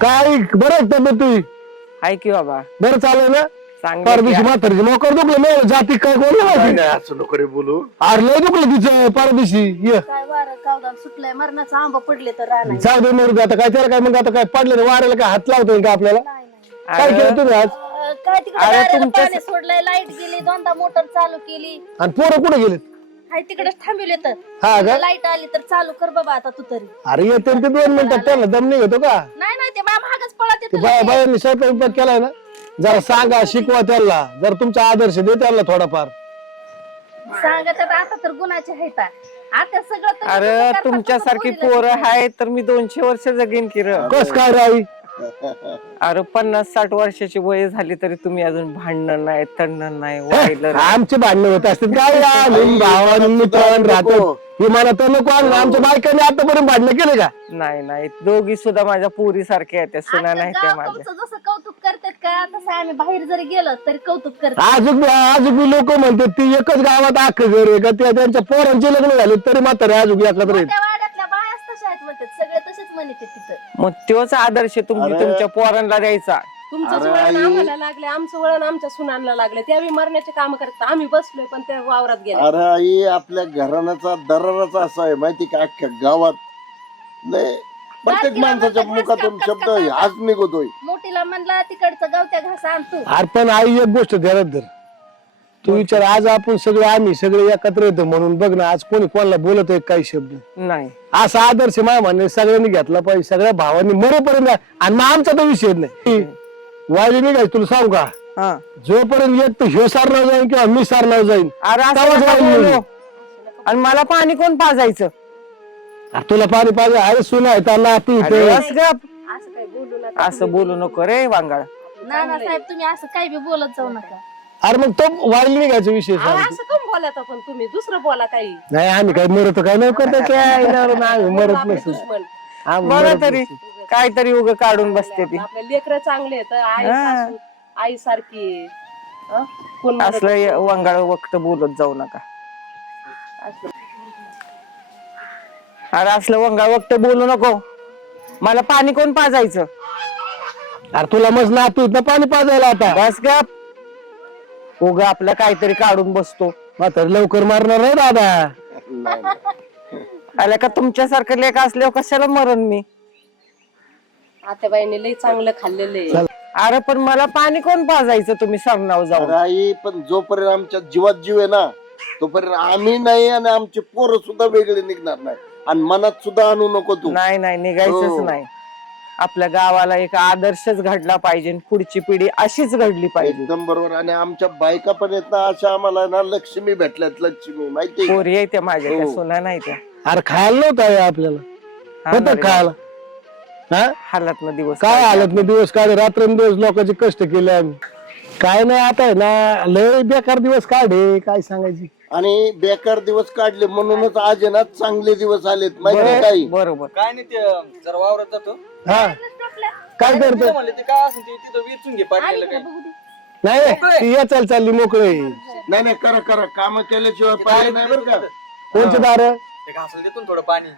काय? बरं आहे तब्येत तुझी? हाय की बाबा. बरं चालेल ना? चांगलं परदेशी म्हातारीची मोकर दुखलं नाही जाती काय कोण माहिती नाही असं नको रे बोलू. अरे लय दुखलं तिचं परदेशी ये. काय वारं कावदान सुटलंय मरणाचा आंबा पडले तर राहणार जाऊ दे मरू दे. आता काय त्याला काय मग आता काय पडलं नाही वाऱ्याला काय हात लावतोय का आपल्याला? नाही, नाही. काय केलं तुम्ही आज? अं, काय तिकडे अरे दाराला तुमच्या- पाणी सोडलंय लाइट गेली दोनदा मोटर चालू केली. आणि पोरं कुठे गेलेत? हाय थांबवले तर हा का? लाइट आली तर चालू कर बाबा आता तू तरी. अरे येते ते दोन मिनिटात त्याला दम नाही घेतो का? नाही नाही ते महागच पळत ते येतो बाया बायांनी स्वयंपाक बिपाक केलाय ना? जरा सांगा शिकवा त्याला जर तुमचा आदर्श दे त्याला थोडाफार. सांगत आता आता तर गुणाचे आहेत आता सगळं तुम्ही अरे करता, तुमच्यासारखी पोरीला पोरं? आहेत तर मी दोनशे वर्ष जगीन की र. कस काय रे आई? अरे पन्नास साठ वर्षाची वय झाली तरी तुम्ही अजून भांडणं नाही तंडण नाही वाहिलं नाही. आमचे भांडणं होत असतात काय भावान राहतो. हे तर नको आणलं आमच्या बायकांनी आतापर्यंत भांडणं केले का? नाही नाही. दोघी सुद्धा माझ्या पुरी सारख्या आहेत त्या सुना नाही त्या माझ्या. जसं कौतुक करतात का तसं आम्ही बाहेर जरी गेलो तरी कौतुक करतात अजून अजून लोक म्हणतात ती एकच गावात आख घर आहे का? त्या त्यांच्या पोरांचे लग्न झाले तरी म्हातारे अजून एकत्र आहेत मग तोच आदर्श तुम्ही अरे. तुमच्या पोरांना द्यायचा. तुमचं अरे वळण आई. आम्हाला लागले आमचं वळण आमच्या सुनांना लागले. त्यावेळी मरण्याचे काम करतात आम्ही बसलोय पण त्या वावरात गेले. अरे आई आपल्या घराण्याचा दराराच असा आहे माहिती का? अख्ख्या गावात नाही प्रत्येक माणसाच्या मुखातून शब्द हाच निघतोय. मोठीला म्हणला तिकडचं गावत्या घास आणतो अरे पण आई एक गोष्ट ध्यानात धर. तू विचार आज आपण सगळे आम्ही सगळे एकत्र येतो म्हणून बघ ना आज कोणी कोणाला बोलत आहे काही शब्द. नाही. असा आदर्श माय म्हणणे सगळ्यांनी घेतला पाहिजे सगळ्या भावांनी मरोपर्यंत आणि मग आमचा तो विषय नाही. वायली निघायची तुला सांगू का? हा. जोपर्यंत एक तर ह्यो सारणार जाईन किंवा मी सारणार जाईन अरे असं नका बोलू. आणि मला पाणी कोण पाजायचं? अरे तुला पाणी पाहिजे अरे सुना आहे त्यांना तू अरे इथे बस गप. असं काही बोलू नका असं बोलू नको रे वांगाळ. नाना साहेब तुम्ही असं काही बी बोलत जाऊ नका. अरे मग तो वायली निघायचा विषय अहो, असं कम बोलत पण तुम्ही. दुसरं बोला काही. नाही आम्ही काय मरत काय? नाही करतो काय? नाही, आम्ही मरत आपले नसतो. दुश्मन. आम्ही बघा मरत तरी. नसतो. काहीतरी उग काढून बसते ती. आपले लेकर चांगले आहेत. आई हा. सासू आई सारखी कोण म्हणत असलं वांगाळ वक्त बोलत जाऊ नका. असं. अरे असलं वंगाळ वक्त बोलू नको. मला पाणी कोण पाजायचं? अरे तुला मस्त नातू ना पाणी पाजायला आता. बस गप. उग आपलं काहीतरी काढून बसतो. म्हातारी लवकर मारणार नाही दादा. नाही, नाही. आल्या का तुमच्यासारखं लेख असल्यावर कशाला मरण मी? आत्याबाईंनी लई चांगलं खाल्लेलं आहे. चल. अरे पण मला पाणी कोण पाजायचं तुम्ही अरे जाऊन? आई पण जोपर्यंत आमच्या जीवात जीव आहे ना तोपर्यंत आम्ही नाही आणि आमचे पोरं सुद्धा वेगळे निघणार नाही. आणि मनात सुद्धा आणू नको तू. नाही नाही निघायचंच हो. नाही. आपल्या गावाला एक आदर्शच घडला पाहिजे पुढची पिढी अशीच घडली पाहिजे. एकदम बरोबर. आणि आमच्या बायका पण येत ना अशा आम्हाला ना लक्ष्मी भेटल्यात लक्ष्मी माहिती आहे का? पोरी आहे त्या माझ्या त्या हो. सुना नाही त्या. अरे खायला नव्हतं आपल्याला. हा होतं. खायला. हा? हालत ना दिवस काय हालत नाही दिवस काढे रात्रंदिवस लोकांचे कष्ट केले आम्ही. काय नाही आता आहे ना लय बेकार दिवस काढे काय सांगायची? आणि बेकार दिवस काढले म्हणूनच आज आहे ना चांगले दिवस आलेत माहिती आहे काही बरोबर. काय नाही ते जरा वावरात जातो. हा. काय करतो म्हणले ते काय असेल ते तिथं वेचून घे पाडलेलं काय नाही ती या चाल चालली मोकळे. नाही नाही करा करा. काम केल्याशिवाय पाहिजे नाही बरं का? कोणचे दार? ते घासलं देतो ना थोडं पाणी.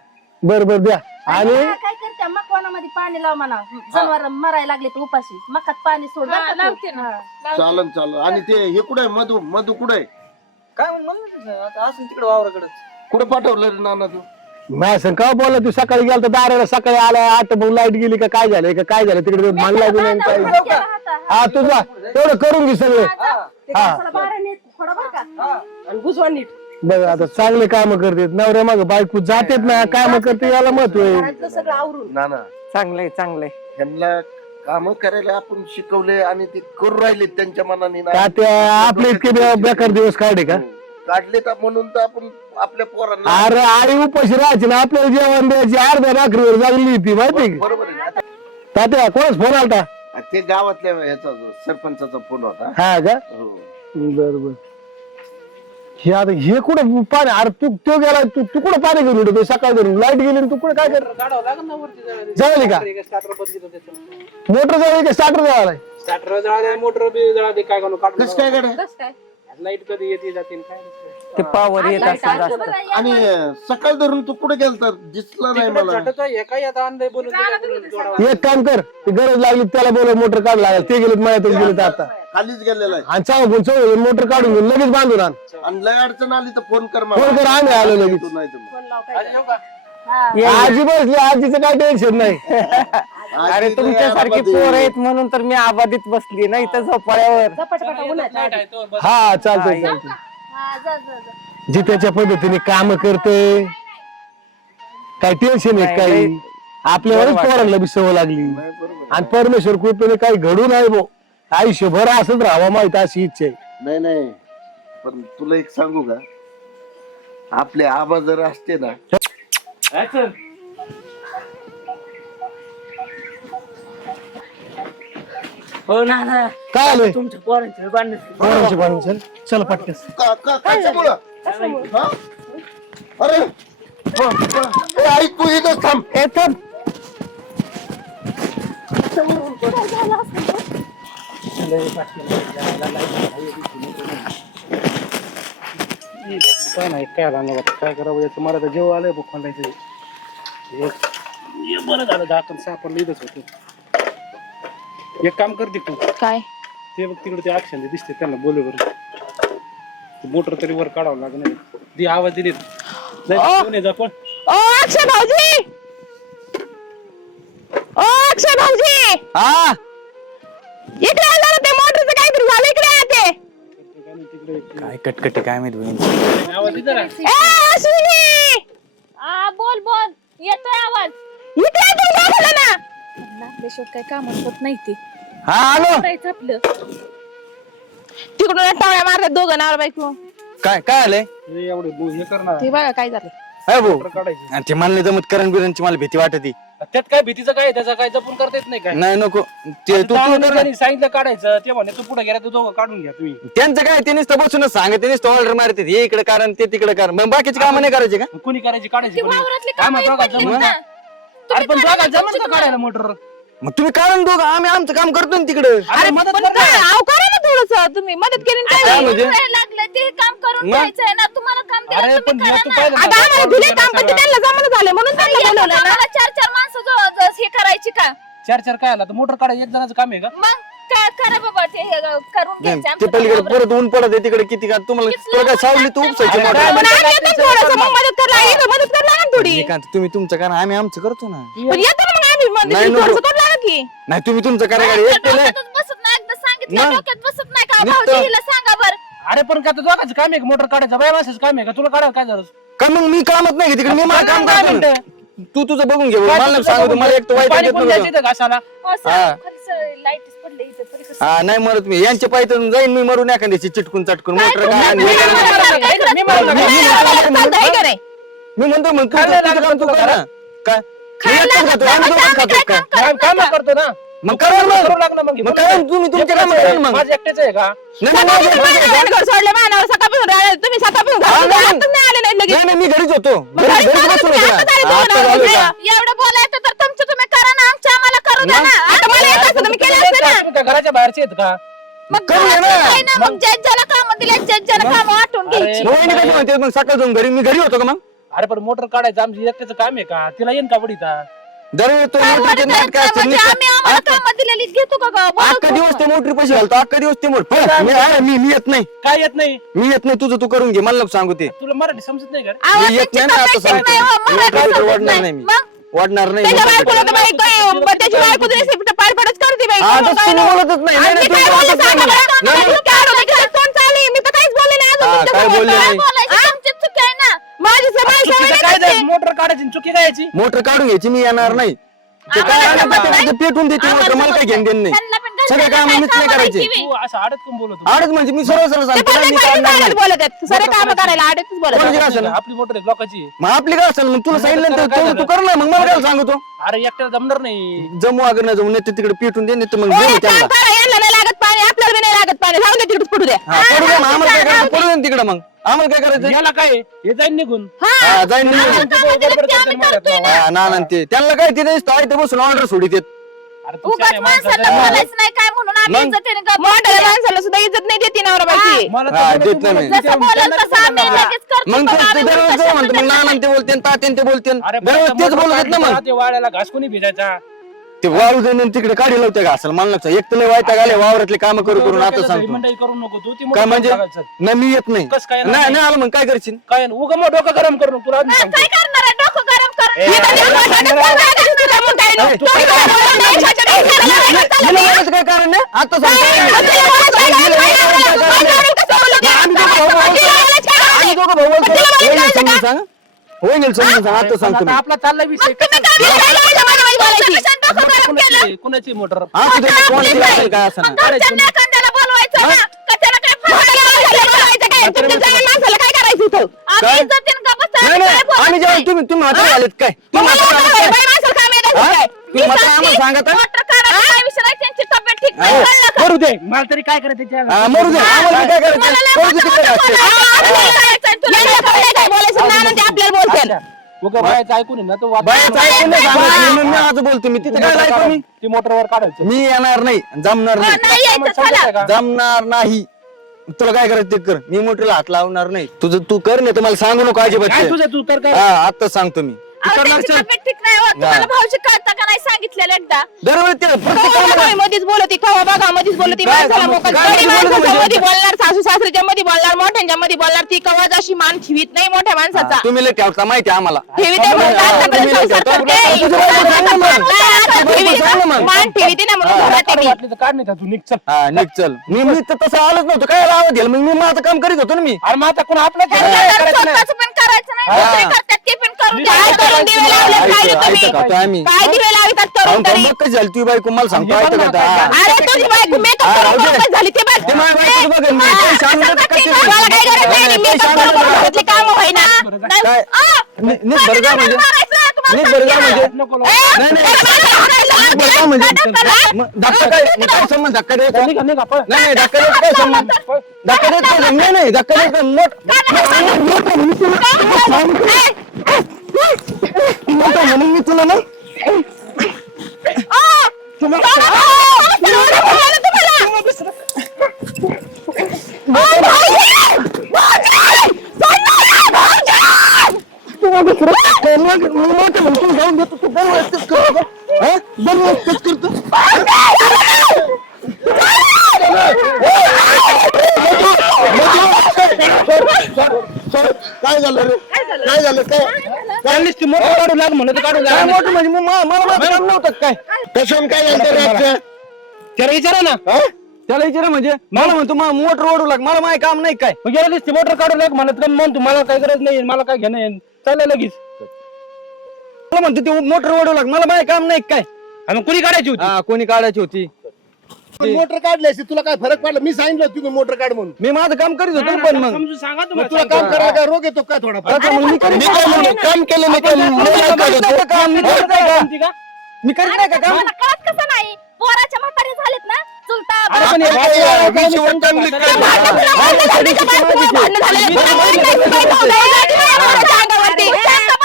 बर बर द्या. आणि? हा, काय करते? मकवानामध्ये पाणी लाव म्हणा. जनावर मरायला लागले तर उपाशी. मकात पाणी सोड बरं का तू? हा. चालन चालन. आणि ते हे कुठे मधू मधू कुठे काय म्हणलं असून तिकडे वावराकडे कुठे पाठवलं रे नाना तू? माझ्या संग का बोला तू? सकाळी गेला तर दाराला सकाळी आला आठ मग लाइट गेली का काय झालं? का काय झालं? तिकडे मान लागून नाही काय. हा तुझा तेवढं करून घे सगळे. ते घासाला बारा नीट थोडं बरं का? आणि बुजवा नीट. बघ आता चांगले काम करतात. नवऱ्या माग बायको जातेत ना काम करते याला महत्त्व आहे. घरातलं सगळं आवरून. नाना चांगलंय चांगलंय. त्यांना काम करायला आपण शिकवले आणि ते करू राहिले त्यांच्या मनाने ना. का त्या आपले इतके बे- बेकार दिवस काढे का? काढले तर म्हणून तर आपण आपल्या पोरांना अरे आई उपाशी राहायची ना आपल्याला जेवण द्यायची अर्ध्या रात्रीवर जागली ती माहिती का? बरोबर आहे ना. आता तात्या कोणाच फोन आलता? ते गावातल्या ह्याचा सरपंचाचा फोन होता. हा का? हो. बर बर हे आता हे कुठं पाणी अरे तू तो गेला तू तू कुठं पाणी घेऊन येतो? सकाळी धरून लाइट गेली आणि तू कुठं काय कर काढावं लागेल ना वरती जळाली का? स्टार्टर बदलितो त्याचं मोटर जवळ का? स्टार्टर जवळ स्टार्टर जळा दे मोटर बी जळा दे काय करू? काढून कसं काय लाइट कधी येते जाते काय? ते पावर येत जास्त. या आणि. सकाळ धरून तू कुठे गेलता? दिसला नाही मला. एक काम कर ती गरज लागली त्याला बोलव मोटर काढ लागेल. ते गेलेत माझ्यातच गेलेत आता. खालीच गेलेला आहे. आणि चौघून चौघ मोटर काढून घेऊन लगेच बांधून आण. आणि लय अडचण आली तर फोन कर फोन कर, आम्ही आलो लगेच. तू नाही तर मग. फोन लाव काय आजी? हा. बसली आजीचं काय टेन्शन नाही. अरे आजी तुमच्यासारखी पोर आहे. आहेत म्हणून तर मी आबादीत बसली नाही तर झोपाळ्यावर. झपाटपटा उन्हात. हा चालतंय चालतंय. हा, जा, जा, जा. जी त्याच्या पद्धतीने काम करते काय टेन्शन आहे नाही, काही नाही. आपल्यावरच. पोरांना बी सवय लागली नाही, बरोबर आहे. आणि परमेश्वर कृपेने काही घडू नाही भाऊ आयुष्यभर असंच राहावं माहीत अशी इच्छा आहे नाही नाही पण तुला एक सांगू का आपले आबा जर असते ना हो ना ना. काय आलंय? तुमच्या पोरांचे भांडण चल चल पटकस का का कशामुळं? हा? अरे हा, हा. ए, ऐक तू इथंच थांब. ए थांब. काय नाही काय बघा. काय करावं याचं? मला तर जेव्हा आलंय बघ खोलायचं एक हे बरं झालं दाखल सापडलं इथंच होतं. एक काम करते तू. काय? ते बघ तिकडे ते अक्षर दिसते त्यांना बोलू बरं मोटर तरी वर काढावं लागणार दी आवाज दिली. जा पण. ओ अक्षय भाऊजी! ओ अक्षय भाऊजी! हा? इकडे जरा ते मोटरचं काहीतरी झालं इकडे ते. काय कटकटी काय माहीत बहीण. आवाज ए अश्विनी! आ, बोल बोल. येतोय आवाज. इकडे तू ना आपल्याशिवाय काय काम होत नाही ते. हा आलो. करायचं आपलं. तिकडून टाळ्या मारतात दोघं नावर बायको. काय काय आलंय? हे एवढे बो- हे कर ना ते बघा काय झालं. अरे भाऊ. मोटर काढायची. आणि ते मला जमत करण बिरणची मला भीती वाटती त्यात काय भीतीचं काय त्याचा काय जपून करता येत नाही काय? नाही नको. ते तू त्या तू कर ना. माणसाने सांगितलं काढायचं. ते म्हणे तू पुढे गेला तू दोघं काढून घ्या तुम्ही. त्यांचं काय ते नुसतं बसूनच सांगा ते नुसतं ऑर्डर मारते हे इकडे कारण ते तिकडे कारण. मग बाकीची कामं नाही करायची का? मग कुणी करायची काढायची ती कोणी? वावरातली काय कामं म्हणतो का? पडलीत जमलं? ना. अरे पण करा दोघा ना, जमलं का तुमची काढायला मोटर? मग तुम्ही कारण दोघं आम्ही आमचं काम करतो ना तिकडे अरे मदत पण. काय अहो करा ना थोडस तुम्ही मदत केली ना काय काय म्हणजे लागलं ते काम करून मग? ना तुम्हाला काम दिलं अरे पण तुम्ही हे करा तू ना. पाहिलं ना, आता आम्हाला काढून दिले गेला काम पण ते सगळा. त्यांना जमलं झाले म्हणून त्यांना बोलवलं ना चार चार माणसं जो- जो हे करायची का चार चार काय आला? तर मोटर काढायचं एक जणाचं काम आहे का? मग काय करा बाबा ते करून घ्यायचं ते आमच्या पलीकडे वावरात. परत ऊन पडत आहे तिकडे किती का तुम्हाला तुला काय सावली तू उपसायची अरे मोटर काय पण आम्ही येतो ना थोडंसं मग मदत करायला येतो मदत करायला लागेल थोडी. निकांत, तुम्ही तुमचं कारण आम्ही आमचं करतो ना. पण येतो ना मग आम्ही नाही, मदत नको. थोडंसं करू लागेल की. नाही तुम्ही तुमचं करा गाडी आमच्या एकटे नाही डोक्यातच बसत नाही एकदा सांगितलं मग? डोक्यात बसत नाही का नुसतं- भाऊजी हिला सांगा बर. अरे पण का दोघांचं काम आहे मोटर काढायचं बाय माणसाचं काम आहे का? तुला काढायला काय झालं का मग मी कामत नाही तिकडे? मी मला काम काय करतो ना. तू तुझं बघून घे काय मला सांगू मला एक तर? वाईट पाणी वाटत हा. हा नाही मरत मी. यांच्या पायथून जाईन मी मरून एखाद्याची चिटकून चटकून मोटर मी म्हणतो मग तू खायला तुझं काम तू लागलं कर ना काय? मी एकटाच खातो आम्ही दोघंच खातो काय काम काम करतो ना. मग करा मग लागलं मग? मग करा तुम्ही करा ना मग. माझं एकटेच आहे का? नाही नाही, माझं सकाळपासून एकटाच आहे. माझ्या घर सोडलं मानावर सकाळपासून राहिले तुम्ही सकाळपासून हा, घरात नाही, आतच नाही आले नाही लगेच. नाही नाही मी घरीच होतो. मग घरी- घरीच बसून होतो. आलो. का? एवढं बोलायचं तर तुमचं तुम्ही करा ना आमच्या आम्हाला करू द्या ना. आता मला येत असतं तर मी केलं असतं ना. तुम्ही काय घराच्या बाहेरचे आहेत का? मग करू ना. मग काम दिले काम वाटून घ्यायची. कसं म्हणते मग सकाळ जाऊन घरी मी घरी होतो का मग? अरे पण मोटर काढायचं आमची एकट्याचं काम आहे का? तिला येईन का बडीता दरवेळी तो काय मोटरचे वाटत नाटक नाही, असते म्हणजे आम्ही आम्हाला काम दिलेली घेतो का गं? अख्खा दिवस ते मोटरी पैसे घालतो अख्खा दिवस ते मोठ मी आहे, मी मी येत नाही काय येत नाही मी येत नाही तुझं तू करून घे मला सांगू ते तुला मराठी समजत नाही का रे? आवाज मी येत नाही ना आता तब्येत ठीक नाही, हो, सांगतो समजत वाढणार नाही. नाही मी मग? वाढणार नाही त्याच्या मोटर. बायकोला तर बाई काय- ब- त्याची बायको तर नुसती पाय पडच करते बाई हा, कोण तसं काय तुम्ही नाही. बोलतच नाही. नाही, आणि नाही, मी काय तुम्ही बोलले बोलतच सांगा नाही. बरं? नाही, तुम्ही काय बोलले? तिला तोंड चालू आहे. मी तर काहीच बोलले नाही अजून हा, तुमच्या काय समोर. बोलले हा? नाही. बोलायची तुमची चुकी आहे ना माझी स- माझी सवय चुकीचं नाही काय नसते. झालं? मोटर काढायची चुकी काय याची मोटर काढून घ्यायची मी येणार नाही. ते काय आम्हाला आणत समजत नाही, ते पेटून देते मोटर मला काय घेऊन देणं नाही. त्यांना पण घरच्यांना सगळे काम काय मीच नाही करायचे. माहिती तू असं आडत कोण बोलत होता? आडच म्हणजे मी सरळ सरळ ते सांगतो ना, मी नाही काढणार पाहिजे नाही. बोलत आहेत सारे काम करायला आडतच बोलत कोणाची आहेत. काय असेल? आपली मोटर आहे ब्लॉकाची मग आपली काय असेल? मग तुला सांगितलं तर तू- तू कर ना मग मला काय सांगतो अरे एकट्याला जमणार नाही. जमू अगर नाही जमू नाही तर तिकडे पेटून दे नाही तर मग काम त्यांना. यांना नाही लागत पाणी आपल्याला बी नाही लागत पाणी. दे तिकडे पडू द्या. हा, पडू दे मग आम्हाला काय करायचं? पडू दे ना तिकडे मग. आम्हाला काय करायचं याला काय आहे? हे जाईन निघून हा जाईन. हा ना ना ते त्यांना काय तिथे ते बसून ऑर्डर सोडित अरे तू उगाच माणसाला नाही. बोलायचं नाही काय म्हणून आम्ही मग? इज्जतीने गप्प मोठ्या. माणसाला सुद्धा इज्जत नाही देते नवरा बायची मला हा, तर देत बोलत नाही. नाही. जसं बोलाल तसं आम्ही लगेच करतो मग पण ते आम्ही दररोज उलटं म्हणतो मग शब्द नाना ते बोलते तात्यान ते बोलते अरे दररोज बाबा, तेच मोटर बोलत आहेत ना मग ते वाड्याला घास कोणी भिजायचा ते वाळू देऊन तिकडे काढी लावते का? असेल मला एक तर वायता गाले वावरातले काम करू करून आता सांगतो. मंडई करू नको तू ती काय म्हणजे. नाही मी येत नाही. कस काय नाही नाही आलं मग काय करशील? काय उगा मग डोकं गरम करू नको, तुला आधी सांगतो. काय करणार आहे? डोकं गरम करून तर तू नाही. हिला कारण आता सांगतो नाही, हिला काय कारण? कसं? आम्ही दोघं भाऊ काय आम्ही दोघं समजून सांग. समजून सांग आता सांगतो मी. आपला चालला विषय. तुम्ही काय बोलायची? कुणाची मोटर? हा तुझे कोणाची असेल? काय असं काय? आम्ही नाही नाही. बोलत जेव्हा. तुम्ही तुम्ही म्हातारे आलेत काय? तुम्ही आलेत काय? हा? म्हातारे आम्हाला सांगत आहे? मोटर काढायला काय विषय नाही, त्यांची तब्येत ठीक नाही हो. कळलं का? करू दे. मला तरी काय करायचं हा, त्याच्या मरू दे. आम्हाला काय करायचं? करू दे तिकडे आपल्याला बोलतील. उगा बायचं ऐकून आहे ना तो वाद- बाहेरचं ऐकून नाही सांगत मी, मग मी आज बोलतो मी ती तिथे काय मोटर ऐकू मी? काढायचं. ती मोटरवर काढायचं. मी येणार नाही जमणार हा, नाही. नाही यायचं आम्हाला चला. समजतंय का? जमणार नाही. तुला काय करायचं ते कर. मी मोठीला हात लावणार नाही. तुझं तू कर नाही तुम्हाला सांगू नको अजिबात काय ते. तुझं? तू तर काय हा आता सांगतो मी. अहो, करणार त्यांची चल. तब्येत ठीक नाही हो. तुम्हाला भाऊजी कळतं का नाही सांगितलेलं एकदा दरवेळी ते प्रत्येक कवा कामाला- बघा मध्येच बोलती कवा बघा मध्येच बोलती काय- माणसाला काय- मोकळं काय गडी बोलत माणसाच्या म्हणजे? मध्ये बोलणार सासू सासऱ्याच्या मध्ये बोलणार मोठ्यांच्या मध्ये बोलणार ती कवाच अशी मान ठेवीत नाही मोठ्या माणसाचा हा, तुम्ही लय ठेवता माहिती आहे आम्हाला ठेवी ते म्हणून आतापर्यंत तुम्ही लय संसार ठेवता. करते. तुझं बायको सांग ना मग. आता तुझं ठेवी- बायको सांग ना मग. मान ठेवी ती ना म्हणून घरात काढू येते. वाटली तर काढ नाही का तू निघ चल हा निघ चल मी मी तर तसं आलोच नव्हतो काय लावत गेलं मग मी माझं काम करीत होतो ना मी अरे मग आता कोण आपलं काय करायचं नाही स्वतःचं पण करायचं नाही. दुसरे करतात ते करून काय द्यायचं. करून दिवे लावले काय तुम्ही ऐकतं का तो आम्ही काय दिवे लावितात अहो, तरी मग कशी झाली तुझी बायको मला सांगतो हे ऐकतं बघ का ना, आता? हा. अरे तुझी बायको मेकअप हा, करून राहू दे. करून झाली ते बघ ते माझ्या बायकोचं बघेल मी. हा. काही सांगू नका कशी झाली. मला काय गरज नाही मेकअप सांगू करून. करून घेतली काम होईना नाही. काय आ, नि- नीट बरं का म्हणजे मारायचं, तुम्हाला नीट बरं का म्हणजे नको ए, नाही, नाही. नीट बरं का म्हणजे मग धक्का काय मग काय संबंध धक्का निघा पळ नाही नाही धक्का द्यायचा काय संबंध धक्का द्यायचा काय संबंध? नाही नाही धक्का द्यायचा मोठ मोठा म्हणून मी तुला नाही मोठं म्हणून जाऊन देतो तू दरवेळेस तेच करतो? हा? दरवेळेस तेच करतो काय झालं रे काय झालं काय त्यांनीच ती मोटर काढू लाग म्हणलं तर काढू काय लाग मोठं म्हणजे? मग मला मला माझं काम नव्हतं काय. कशाने काय झालं रातचं त्याला विचारा ना. हा? त्याला विचारा म्हणजे? मला म्हणतो मोटर ओढू लाग. मला माय काम नाही काय. मग गेला ती मोटर काढू लाग म्हणत का म्हणतो मला काय गरज नाही मला काय घेणं आहे. चाललं लगेच. मला म्हणतो ते मोटर ओढू लाग. मला माय काम नाही काय. आणि कुणी काढायची होती? हा कोणी काढायची होती. मोटर काढली असती तुला काय फरक पडला? मी सांगितलं तुम्ही मोटर काढ म्हणून. मी माझं काम करीत होतो ना पण मग. समजून सांगा मग तुम्हाला तुला काम करायला काय रोग येतो काय थोडा आता मग मी करीत मी काय म्हणलो काम केलं मी काय मी नाही करीत नाही का? काम मी करीत नाही का? का? मी करीत नाही का काम? तुम्हाला कळत कसं नाही? पोराच्या म्हातारे झालेत ना? चुलता अरे पण हे काय बाकी आहे? आहे, काय काय चांगली नाही काय सांगता. नाही. भांडण झालं, भांडण झालं, भांडण झालं, भांडण झालं, भांडण झालं, भांडण झालं, अंगावरती. तू शांत राहा.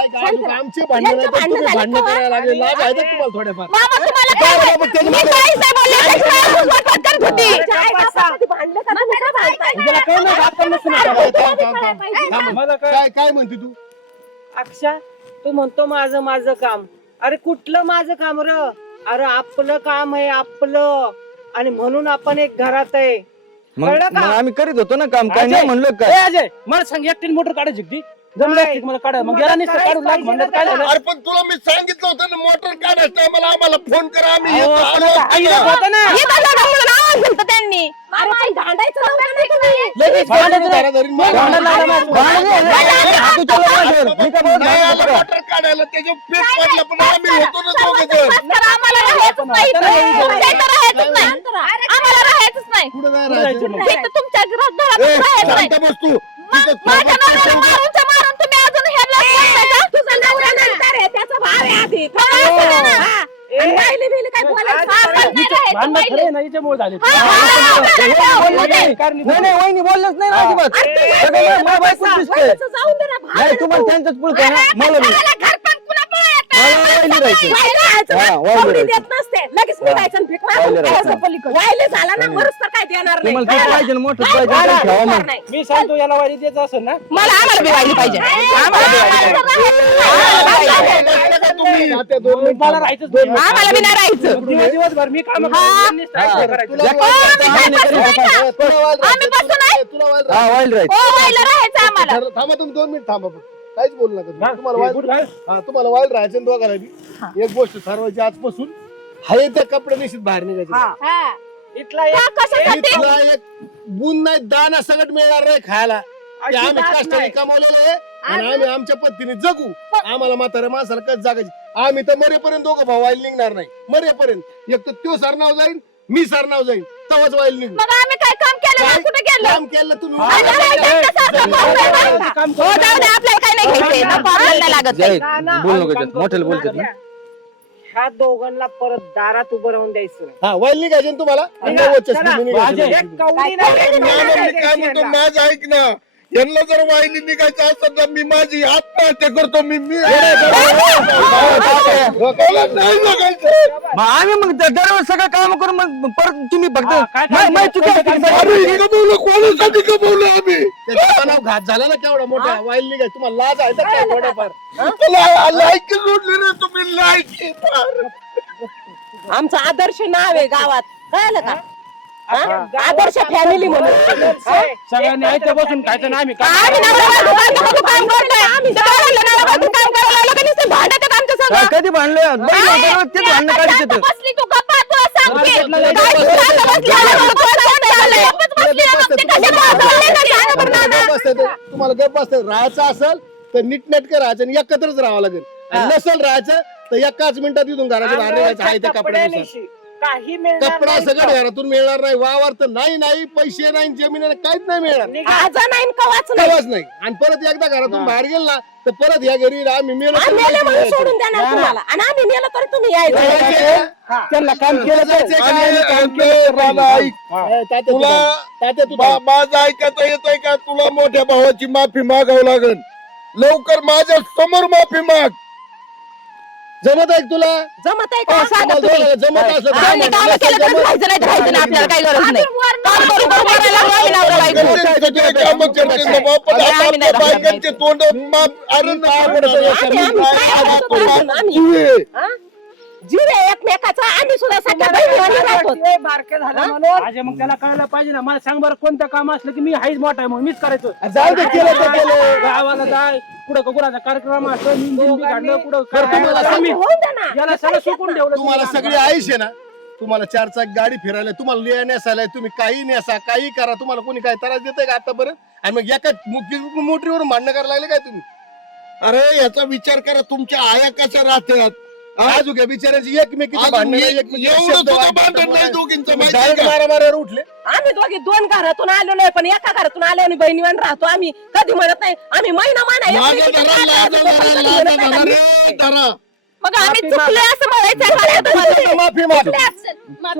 एक मिनिट ऐका, आमचं- आमचे भांडण आहे, तर तुम्ही भांडण करायला लागले. लाज आहे ना तुम्हाला थोडेफार मामा तुम्हाला काय काय? बाबा, त्याच्या मी काहीच नाही बोलले, त्याशिवाय आपण वाटवाट करत होती. त्याला कळलं नाही, आता नसून आता. थांब, थांब, थांब, थांब. मला काय? काय काय म्हणते तू? अक्षा तू म्हणतो माझं माझं काम. अरे कुठलं माझं काम र? अरे आपलं काम आहे आपलं. आणि म्हणून आपण एक घरात आहे. मग कळलं मग का आम्ही करीत होतो ना काम. काय नाही म्हणलं काय अजय मला सांग एकटीन मोटर काढायची जमलं नाही. असती का मला काढा मग तुम्हाला गेला नुसतं काढून लाग करायचं म्हणलं तर काय पाहिजे झालं अरे पण तुला मी सांगितलं होतं ना मोटर काढायचं आम्हाला आम्हाला फोन करा आम्ही अहो, येतो, पण आलो आता आई असतो. होता ना हे तर लग्न म्हणून आवाज दिलता त्यांनी अरे काही भांडायचं नव्हतं ना तुम्ही. लगेच भांडायचं भांडायचं दारा धरून मार. भांडायला लागला माझं. भांडण नाही, नाही, नाही, हात उचलला माझ्यावर. मी काय बोलत नाही नाही आलं का? मोटर काढायला त्याच्या पेट पडलं पण आम्ही होतो ना दोघे सर्वांचं जण पाच करा, आम्हाला राहायचंच नाही इथं. तुमच्या इथं राहायचंच नाही. आम्हाला राहायचंच नाही पुढे नाही पुढे राहायचं. जायचं मग. इथं तुमच्या घरात ए, घरात राहायचं नाही शांत बस तू मग तिथं माझ्या सोबत नवऱ्याला पेशंट- मारूनच्या मारून तुम्ही अजून ह्याला बोलताय का? तुझा नवरा नंतर आहे, आधी. आणि काय बोलायचं? हा, नाही राहायचं याच्यामुळे झाले हा, हा, हा, हा, हा, नाही. नाही वहिनी बोललंच नाही ना अजिबात सगळं मा- मा बायकोच दिसतंय. वहिनीचं जाऊन दे ना, भाव नाही आहे ना तुम्हाला तू. त्यांचंच ना अरे, मला घरपण. राहायचं हा, ना. राहायचं. राहायचं. झाला मरुस तर काय देणार नाही तुम्हाला ते पाहिजे ना, मोठंच काय पाहिजे, देणार ठेवा मग. नाही. मी सांगतो याला वारी द्यायचं असेल ना मला आम्हाला बी पाहिजे आम्हाला बी पाहिजे. मला थांबा. नाही. आम्हाला बी नाही राहायचं दिवस दिवसभर मी काम तुला आम्ही. तुला हा राहायचं राहायचं आम्हाला तुम्ही दोन मिनिट थांबा फक्त. काहीच बोलू नका तुम्ही. तुम्हाला काय? हा तुम्हाला वाईल राहायचं आणि दोघाला बी. एक गोष्ट ठरवायची आजपासून हाय त्या कपडे निश्चित बाहेर निघायचे. हा. इथला एक- का कशासाठी? तुला एक बुन नाही दाना सगळं मिळणार नाही खायला. ते आम्ही कष्टाने. कमवलेलं आहे आणि आम्ही आमच्या पद्धतीने जगू. आम्हाला म्हाताऱ्या माणसाला कच जागायची आम्ही तर मरेपर्यंत दोघं भाऊ वाईल निघणार नाही. मरेपर्यंत. एक तर त्यो सरनाव जाईल मी सरनाव जाईल तवाच वाईल निघू मग आम्ही काय काम केलं नाही? कुठे गेलो? काम केलं तुम्ही. आणि काय हो जाऊ दे आपल्याला काय नाही घ्यायचंय नाही लागत काही. जाईल ना, ना, बोल नको काम त्यात. मोठ्याला करतो. बोलतात ना ह्या दोघांना परत दारात उभं राहून द्यायचं नाही. हा वाईल निघायचे ना तुम्हाला? आणि चला, नव्वदच्या चला. स्पीडने निघायचे. एक कवडी नाही मी काय म्हणतो? माझं ऐक ना. यांना जर वाहिली निघायचं असेल तर मी माझी आत्महत्या करतो मी मी मला नाही जगायचं. मग आम्ही मग द- दरवेळेस सगळं काम करून मग परत तुम्ही हा, काय फक्त? चुकी कमवलं कोणासाठी कमवलं आम्ही? त्याचा तणाव घात झाला ना केवढा मोठा? वाईल निघायचं. तुम्हाला लाज आहे तर काय थोडंफार? त्याला लायकी जोडली रे तुम्ही लायकी आमचं आदर्श नाव आहे गावात. कळलं का? हा? आदर्श फॅमिली म्हणून सगळ्यांनी आयत्या बसून खायचं ना आम्ही काम आम्ही नवरा बायको काम करून काम करतोय. आम्ही तर काय म्हणलं, नवरा बायको काम करायला लागलो का नुसतं भांडतात आमच्या संग. काय कधी भांडले ना, तेच भांडणं काढत. बसली तू गप्पा तुला सांगते. अरे, काय तू शांत बसली? अरे, मला कोण सांगते आलंय? गप्पच बसली आहे, मग ते कशाला बोलले नाही? सांगा बरं नाना. गप्प असतं ते. तुम्हाला गप्प असतं राहायचं असेल तर नीटनेटकं राहायचं आणि एकत्रच राहावं लागेल आणि नसेल राहायचं तर एकाच मिनिटात इथून घराच्या बाहेर निघायचं आहे त्या कपड्यानुसार काही मिळणार कपडा नाही सगळं इथं. घरातून मिळणार नाही वावर तर नाही नाही पैसे नाही जमीन नाही काहीच नाही मिळणार. निघा. आज नाही कवाच नाही. नाही. आणि परत एकदा घरातून बाहेर गेल ना तर परत या घरी आम्ही मेलो तर आम्ही म्हणून सोडून देणार तुम्हाला. आणि आम्ही नेलं तरी तुम्ही यायचं. यायचं. त्यांना काम केलं तर. जायचं आणि आम्ही काम आणि केलं तर मला राहिलं. ऐक. हा. ए, तात्या तुला तू तात्या तू मा- माझं ऐकायचं येतंय का? तुला मोठ्या भावाची माफी मागावं लागल. लवकर माझ्यासमोर माफी माग. जमत आहे का तुला? जमत आहे का? सांगा तुम्ही. जमत असलं तर त्यांनी जमत. कामं केलं तर जमत. राहायचं नाही तर नाही आपल्याला काही गरज नाही. काम करू करू लागलो नवरा बायको. तोंड अरे आम्ही काय एकमेकाचा आम्ही सुद्धा सगळ्या बहिणी राहतो. ते बारके झालं म्हणून आज मग त्याला कळलं पाहिजे ना. मला सांग बरं कोणतं काम असलं की मी हाईच मोठा आहे मग मीच करायचं. जाऊ दे केलं तर केलं. गावाला जाय कुठं कुणाचा कार्यक्रम असतो निंदून बी काढलं कुठं बरं, तुम्हाला काय आम्ही होऊन द्या ना. याला सगळं सुकून ठेवलं तुम्हाला सगळी आयुष आहे ना. तुम्हाला चार चाक गाडी फिरायला तुम्हाला लिहा नेसायला तुम्ही काही नेसा काही करा. तुम्हाला कोणी काय त्रास देतंय का आतापर्यंत? आणि मग एका मुठी- मोटरीवरून भांडणं करायला लागले काय तुम्ही? अरे याचा विचार करा तुमच्या आया कशा राहतात? अजून काय बिचाऱ्याची एकमेकीचं भांडण हे- एकमेकीचे एवढं शब्द सुद्धा वाढतात. भांडण नाही दोघींचं माहिती का? मारामारीवर उठले आम्ही दोघी दोन घरातून आलो नाही पण एका घरातून आलो आणि बहिणीवान राहतो आम्ही कधी म्हणत नाही आम्ही महिना महिना माझं एकमेकीचं धरा, काय लाजा करायचं ते धरा, पण कधी लाजा म्हणत नाही. धरा रे, धरा. मग आम्ही चुकले असं म्हणायचं आहे मला तुम्हाला. माफी माफी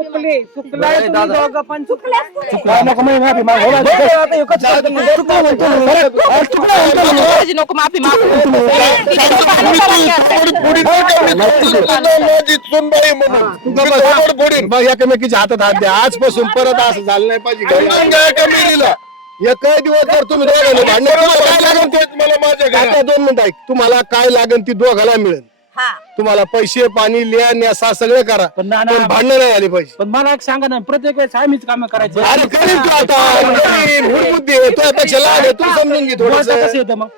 चुकले चुकलाय बरं, तुम्ही दादा. दोघं पण चुकले काय नको माफी माग. हो, आता एकच चुकलं म्हणतो ना. आज चुकलं म्हणतो ना. माझी नको माफी मागू. एकमेकीच्या हातात हात द्या. आजपासून परत असं झालं नाही पाहिजे? एक दिवस जर तुम्ही दोघांनी भांडण तुम्हाला काय लागेल ते तेच मला माझ्या घरात. आता दोन मिनिटं ऐक. तुम्हाला काय लागेल ती दोघाला मिळेल. तुम्हाला पैसे पाणी लिहा न्यासा सगळं करा. पण भांडणं नाही आली पाहिजे पण मला एक सांगा ना प्रत्येक वेळेस आम्हीच काम करायचं. अरे करीन तू आता. करीन. हुडबुद्धी आहे. तुझ्यापेक्षा लहान आहे. तू समजून घे थोडस. बोलतं कसं येतं मग?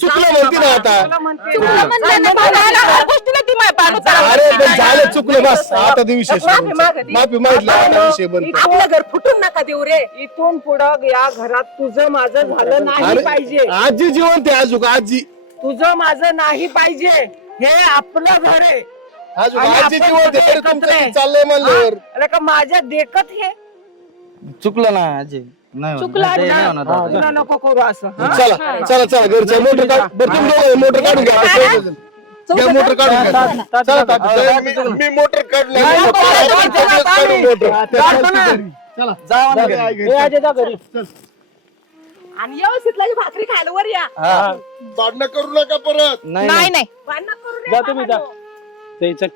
चुकलं म्हणते ना आता. तुला म्हणते. चुकलं ना. म्हणलं ना, भांडायला हर गोष्टीला ती माय पान उतारा. अरे पण झालं चुकलं बस. आता ते विषय माफी सोडून माग चल. ती. माफी मागितलं आता विषय बंद. आपलं घर फुटून नका देऊ रे. इथून पुढं या घरात तुझं माझं झालं नाही अरे पाहिजे. आजी जिवंत आहे आजूक आजी. तुझं माझं नाही पाहिजे. हे आपलं घर आहे आणि आजी आपण जिवंत आहे तरी एकत्र तुमचं आहे. चाललंय म्हणल्यावर अरे का माझ्या देखत हे चुकलं ना अजय नाही होत. चुकला नाही, नाही होणार दादा. तुला नको करू असं हा? चला चला चला घरच्या मोटर काढ बरं तुम्ही दोघं मोटर काढून घ्या मोटर काढून घ्या चला तात्या. अरे, मी मी मोटर काढलं नाही, मोटर नाही, काढलं, नाही, सगळेच काढू मोटर. जावा ना जा, घरी. जा, घरी. अजय जा घरी आणि व्यवस्थित लगे भाकरी खायला वर या. हा. भांडणं करू नका परत. नाही नाही भांडणं करू जा नये तुम्ही जा. बाबांनो. ते चल